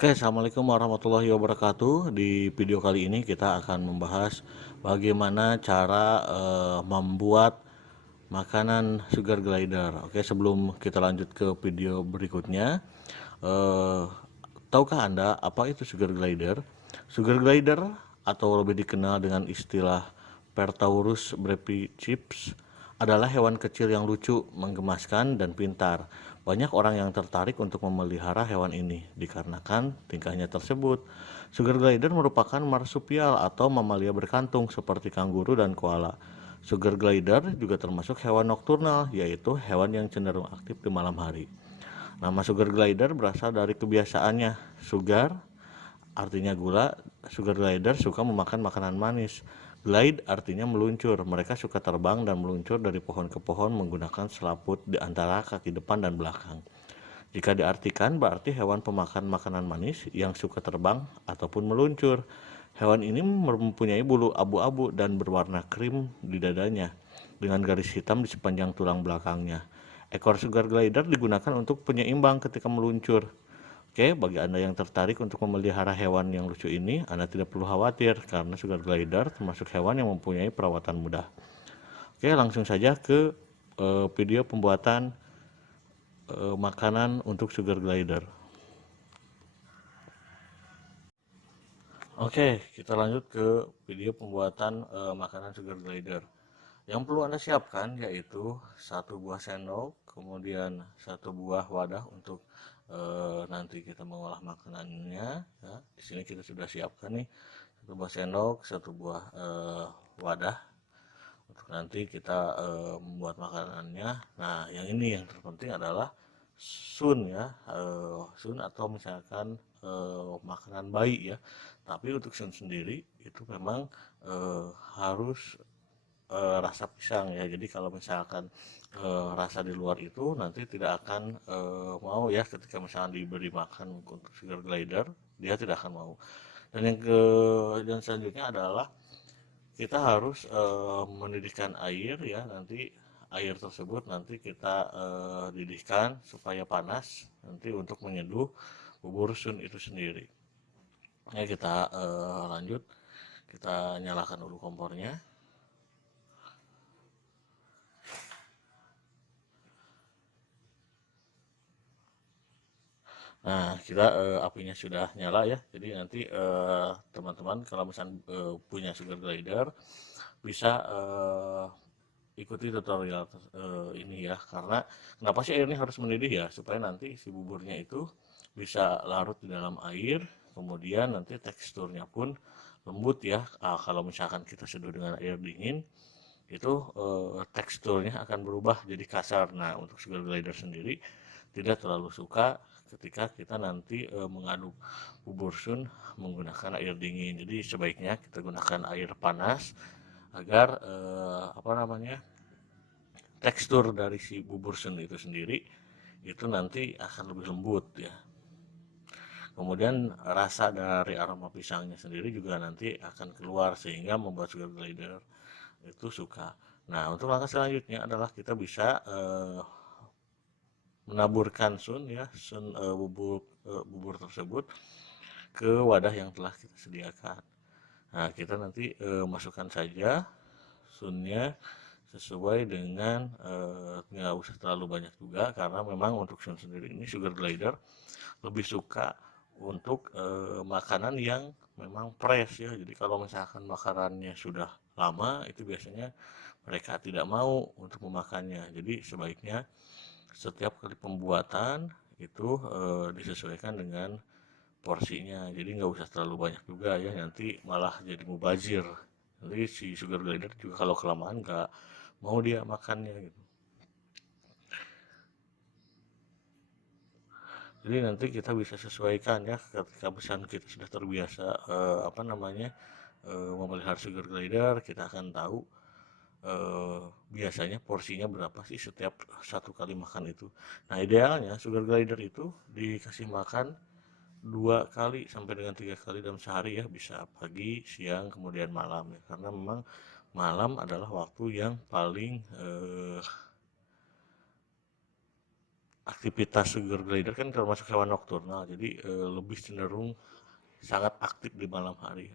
Oke, assalamualaikum warahmatullahi wabarakatuh. Di video kali ini kita akan membahas bagaimana cara membuat makanan sugar glider. Oke, sebelum kita lanjut ke video berikutnya, eh, tahukah Anda apa itu sugar glider? Sugar glider atau lebih dikenal dengan istilah Pertaurus brevichips adalah hewan kecil yang lucu, menggemaskan, dan pintar. Banyak orang yang tertarik untuk memelihara hewan ini dikarenakan tingkahnya tersebut. Sugar glider merupakan marsupial atau mamalia berkantung seperti kanguru dan koala. Sugar glider juga termasuk hewan nokturnal, yaitu hewan yang cenderung aktif di malam hari. Nama sugar glider berasal dari kebiasaannya. Sugar artinya gula, sugar glider suka memakan makanan manis. Glide artinya meluncur. Mereka suka terbang dan meluncur dari pohon ke pohon menggunakan selaput di antara kaki depan dan belakang. Jika diartikan berarti hewan pemakan makanan manis yang suka terbang ataupun meluncur. Hewan ini mempunyai bulu abu-abu dan berwarna krim di dadanya dengan garis hitam di sepanjang tulang belakangnya. Ekor sugar glider digunakan untuk penyeimbang ketika meluncur. Oke, bagi Anda yang tertarik untuk memelihara hewan yang lucu ini, Anda tidak perlu khawatir karena sugar glider termasuk hewan yang mempunyai perawatan mudah. Oke, langsung saja ke video pembuatan makanan untuk sugar glider. Oke, kita lanjut ke video pembuatan makanan sugar glider. Yang perlu Anda siapkan yaitu satu buah sendok, kemudian satu buah wadah untuk nanti kita mengolah makanannya. Ya, di sini kita sudah siapkan nih satu buah sendok, satu buah wadah untuk nanti kita membuat makanannya. Nah, yang ini yang terpenting adalah sun ya, sun atau misalkan makanan bayi ya. Tapi untuk sun sendiri itu memang harus rasa pisang ya. Jadi kalau misalkan rasa di luar itu nanti tidak akan mau ya ketika misalnya diberi makan untuk sugar glider, dia tidak akan mau. Dan dan selanjutnya adalah kita harus mendidihkan air ya. Nanti air tersebut nanti kita didihkan supaya panas nanti untuk menyeduh bubur sun itu sendiri. Ya, kita lanjut, kita nyalakan dulu kompornya. Nah, kita apinya sudah nyala ya. Jadi nanti teman-teman kalau misalnya punya sugar glider bisa ikuti tutorial ini ya. Karena kenapa sih airnya harus mendidih ya? Supaya nanti si buburnya itu bisa larut di dalam air. Kemudian nanti teksturnya pun lembut ya. Kalau misalkan kita seduh dengan air dingin itu teksturnya akan berubah jadi kasar. Nah, untuk sugar glider sendiri tidak terlalu suka ketika kita nanti mengaduk bubur sun menggunakan air dingin. Jadi sebaiknya kita gunakan air panas agar apa namanya, tekstur dari si bubur sun itu sendiri itu nanti akan lebih lembut ya. Kemudian rasa dari aroma pisangnya sendiri juga nanti akan keluar sehingga membuat sugar glider itu suka. Nah, untuk langkah selanjutnya adalah kita bisa menaburkan sun ya, sun bubur tersebut ke wadah yang telah kita sediakan. Nah, kita nanti masukkan saja sunnya sesuai dengan nggak usah terlalu banyak juga karena memang untuk sun sendiri ini sugar glider lebih suka untuk makanan yang memang fresh ya. Jadi kalau misalkan makanannya sudah lama itu biasanya mereka tidak mau untuk memakannya. Jadi sebaiknya setiap kali pembuatan itu disesuaikan dengan porsinya. Jadi nggak usah terlalu banyak juga ya, nanti malah jadi mubazir. Nanti si sugar glider juga kalau kelamaan nggak mau dia makannya gitu. Jadi nanti kita bisa sesuaikan ya ketika pesan kita sudah terbiasa apa namanya memelihara sugar glider, kita akan tahu biasanya porsinya berapa sih setiap satu kali makan itu. Nah, idealnya sugar glider itu dikasih makan 2 kali sampai dengan 3 kali dalam sehari ya, bisa pagi, siang, kemudian malam ya. Karena memang malam adalah waktu yang paling aktivitas sugar glider kan termasuk hewan nokturnal, jadi lebih cenderung sangat aktif di malam hari.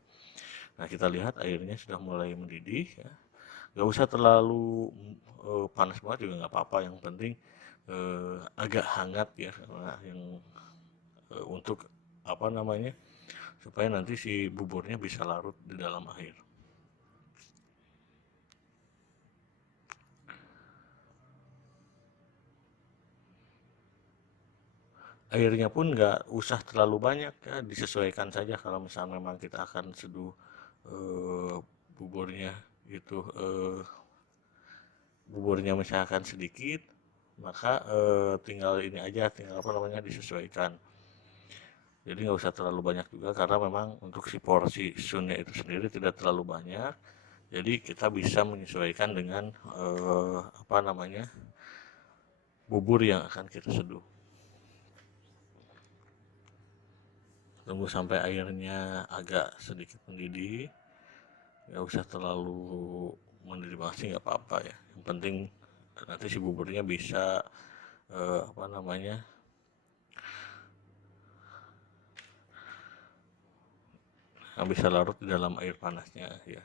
Nah, kita lihat airnya sudah mulai mendidih ya. Gak usah terlalu panas banget juga nggak apa-apa, yang penting agak hangat ya, nah, yang untuk apa namanya, supaya nanti si buburnya bisa larut di dalam air. Airnya pun nggak usah terlalu banyak ya, disesuaikan saja. Kalau misalnya memang kita akan seduh eh, buburnya gitu, buburnya misalkan sedikit, maka tinggal ini aja, tinggal apa namanya, disesuaikan. Jadi nggak usah terlalu banyak juga, karena memang untuk si porsi sunnya itu sendiri tidak terlalu banyak. Jadi kita bisa menyesuaikan dengan apa namanya, bubur yang akan kita seduh. Tunggu sampai airnya agak sedikit mendidih, nggak usah terlalu mendidih banget sih, nggak apa-apa ya. Yang penting nanti si buburnya bisa apa namanya, bisa larut di dalam air panasnya ya.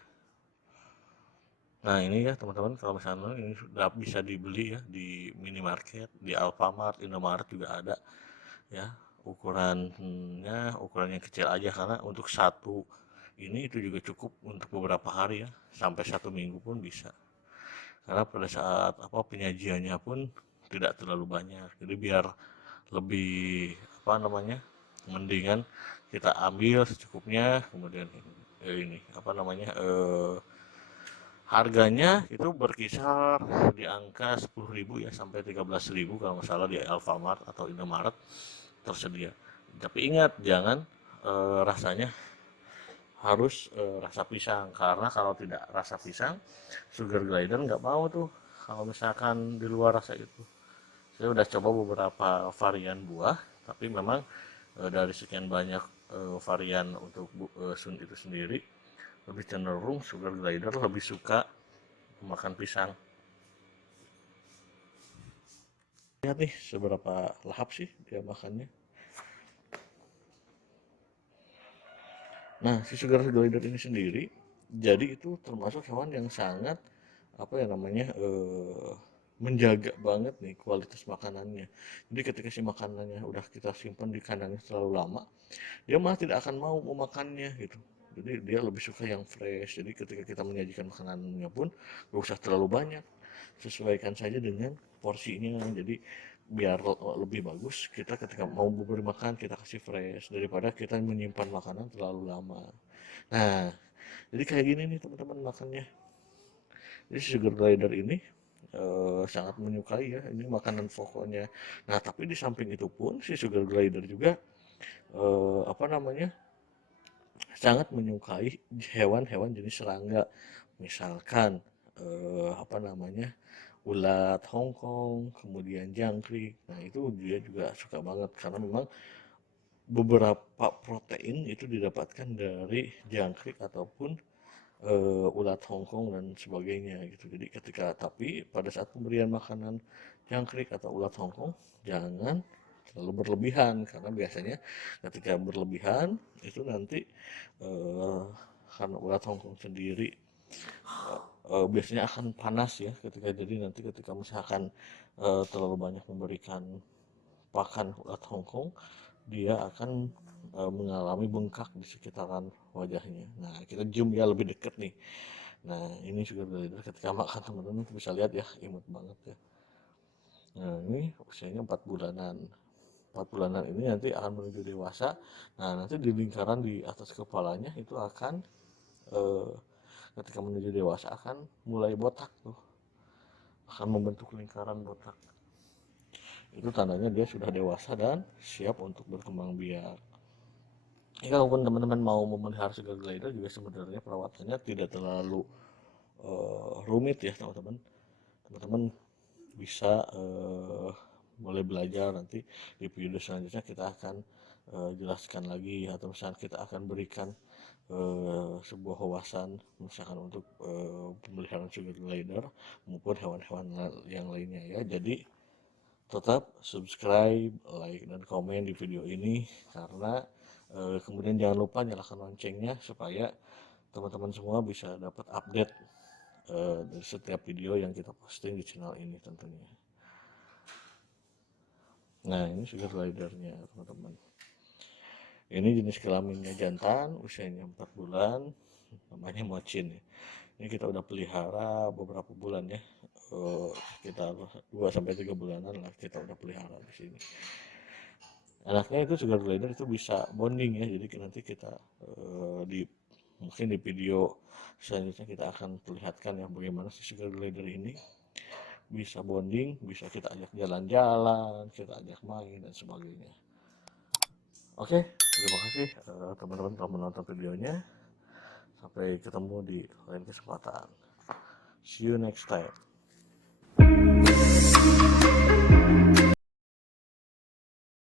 Nah ini ya teman-teman, kalau misalnya ini sudah bisa dibeli ya di minimarket, di Alfamart, Indomaret juga ada ya. Ukuran yang kecil aja, karena untuk satu ini itu juga cukup untuk beberapa hari ya, sampai 1 minggu pun bisa. Karena pada saat apa penyajiannya pun tidak terlalu banyak, jadi biar lebih apa namanya, mendingan kita ambil secukupnya, kemudian ini apa namanya, harganya itu berkisar di angka 10.000 ya sampai 13.000 kalau nggak salah, di Alfamart atau Indomaret tersedia. Tapi ingat, jangan rasanya harus rasa pisang, karena kalau tidak rasa pisang, sugar glider nggak mau tuh kalau misalkan di luar rasa itu. Saya udah coba beberapa varian buah, tapi memang dari sekian banyak varian untuk sun itu sendiri, lebih cenderung sugar glider lebih suka makan pisang. Lihat nih seberapa lahap sih dia makannya. Nah, si sugar glider ini sendiri, jadi itu termasuk hewan yang sangat apa ya namanya, menjaga banget nih kualitas makanannya. Jadi ketika si makanannya udah kita simpan di kandangnya terlalu lama, dia malah tidak akan mau memakannya gitu. Jadi dia lebih suka yang fresh. Jadi ketika kita menyajikan makanannya pun gak usah terlalu banyak, sesuaikan saja dengan porsinya. Jadi biar lebih bagus, kita ketika mau beri makan kita kasih fresh daripada kita menyimpan makanan terlalu lama. Nah, jadi kayak gini nih teman-teman makannya. Jadi sugar glider ini sangat menyukai ya, ini makanan pokoknya. Nah, tapi di samping itu pun si sugar glider juga apa namanya, sangat menyukai hewan-hewan jenis serangga. Misalkan apa namanya, ulat Hongkong, kemudian jangkrik. Nah, itu dia juga suka banget, karena memang beberapa protein itu didapatkan dari jangkrik ataupun ulat Hongkong dan sebagainya gitu. Jadi ketika, tapi pada saat pemberian makanan jangkrik atau ulat Hongkong, jangan terlalu berlebihan, karena biasanya ketika berlebihan itu nanti eh, karena ulat Hongkong sendiri biasanya akan panas ya, ketika jadi nanti ketika misalkan terlalu banyak memberikan pakan ulat Hongkong, dia akan mengalami bengkak di sekitaran wajahnya. Nah, kita zoom ya lebih dekat nih. Nah, ini juga glider ketika makan teman-teman bisa lihat ya, imut banget ya. Nah, ini usianya 4 bulanan. 4 bulanan ini nanti akan menuju dewasa. Nah, nanti di lingkaran di atas kepalanya itu akan eh, ketika menuju dewasa akan mulai botak tuh. Akan membentuk lingkaran botak. Itu tandanya dia sudah dewasa dan siap untuk berkembang biak. Ya, kalaupun teman-teman mau memelihara sugar glider juga sebenarnya perawatannya tidak terlalu rumit ya teman-teman. Teman-teman bisa mulai belajar, nanti di video selanjutnya kita akan jelaskan lagi, atau misalnya kita akan berikan sebuah wawasan misalkan untuk pemeliharaan sugar glider maupun hewan-hewan yang lainnya ya. Jadi tetap subscribe, like, dan komen di video ini, karena kemudian jangan lupa nyalakan loncengnya supaya teman-teman semua bisa dapat update dari setiap video yang kita posting di channel ini tentunya. Nah, ini sugar glidernya teman-teman. Ini jenis kelaminnya jantan, usianya 4 bulan, namanya Mochin ya. Ini kita udah pelihara beberapa bulan ya, sekitar 2-3 bulanan lah kita udah pelihara di sini. Enaknya itu sugar glider itu bisa bonding ya, jadi nanti kita mungkin di video selanjutnya kita akan perlihatkan ya bagaimana si sugar glider ini bisa bonding, bisa kita ajak jalan-jalan, kita ajak main dan sebagainya. Oke, terima kasih teman-teman telah menonton videonya. Sampai ketemu di lain kesempatan. See you next time.